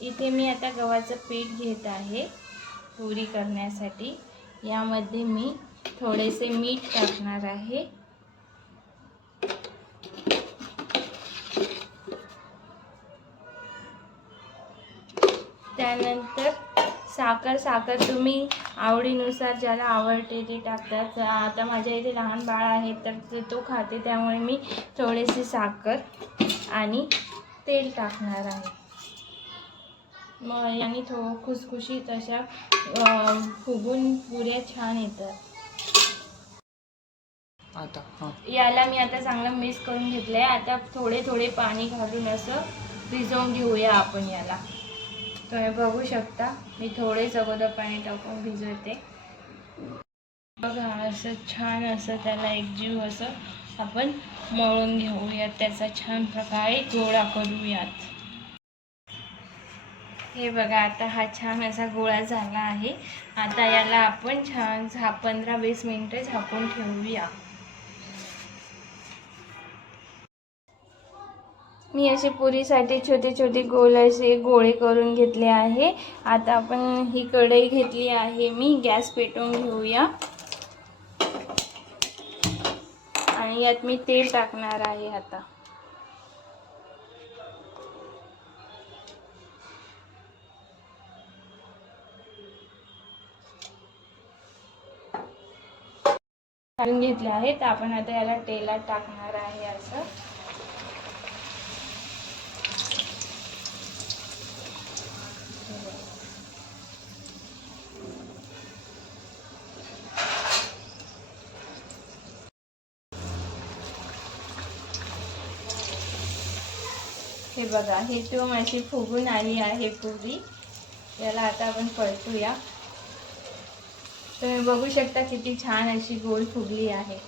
इथे मी आता गव्हाचं पीठ घेत आहे पुरी करण्यासाठी। यामध्ये मी थोडेसे मीठ टाकणार आहे। त्यानंतर साखर तुम्ही आवडीनुसार ज्याला आवडते ते टाकतात। आता माझ्या इथे लहान बाळ आहे तर तो खाते, त्यामुळे मी थोडीशी साखर आणि तेल टाकणार आहे। मग याने खुसखुशीत अशा फुगून पुऱ्या छान येतात। याला मी आता चांगलं मिक्स करून घेतलंय। आता थोडे थोडे पाणी घालून असं भिजवून घेऊया आपण याला। तुम्ही बघू शकता मी थोडेच अगोदर पाणी टाकून भिजवते। बघा असं छान असं त्याला एकजीव असं आपण मळून घेऊयात, त्याचा छान प्रकारे गोळा करूयात। हे बघा आता हा छान असा गोळा झाला आहे। आता याला आपण छान 15-20 मिनिटे झाकून ठेवूया। मी असे पुरीसाठी छोटे छोटे गोल असे गोळे करून घेतले आहे। आता आपण ही कढई घेतली आहे, मी गॅस पेटवून घेऊया आणि यात मी तेल टाकणार आहे। आता घालून घेतले आहे, तर आपण आता याला तेलात टाकणार आहे असं। हे बघा ही एकदम अशी फुगून आली आहे पुरी। याला आता आपण परतूया। तुम्ही बघू शकता किती छान अशी गोल फुगली आहे।